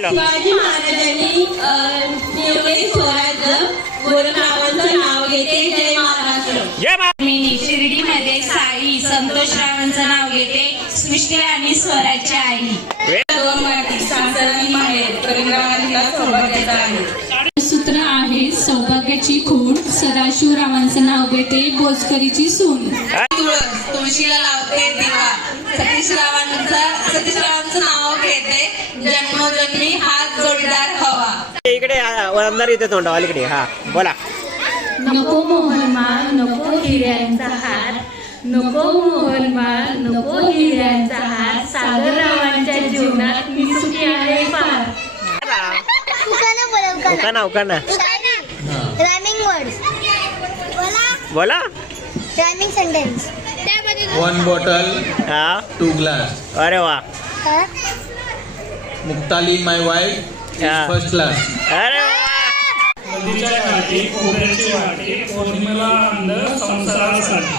शिवाजी महाराजांनी मिळवले स्वराज्य गोरखनाथांचं नाव घेते. जय महाराष्ट्र. जय महाराष्ट्र. मी शिर्डीमध्ये साई संतोषरावांचं नाव घेते. सृष्टी आणि स्वराज्य आई. दोन माती सांसरांनी माहेर परिग्रहांना सौभाग्याचा आहे. सूत्र आहे सौभाग्याची खूण. सदाशिवरावांचं नाव घेते. बोचकरीची सून. तुळस तुळशीला लावते दिवा. सतीशरावांचं नाव घेते. जन्मोजन्मी हात जोडीदार हवा. इकडे अंदर इथे तोंड अलीकडे. हा बोला. नको मोहनमाळ नको हिऱ्यांचा हार. नको मोहनमाळ नको हिऱ्यांचा हार. सागररावांच्या जीवनात मी सुखी आहे फार. उकाना रायमिंग वर्ड्स बोला. Rhyming sentence. वन बॉटल हा 2 ग्लास. अरे वा. मुक्ताली माय वाईफ हा. First class. अरे वा. नदीच्या काठी खोबऱ्याची वाटी पौर्णिमेला अंध संसारासाठी.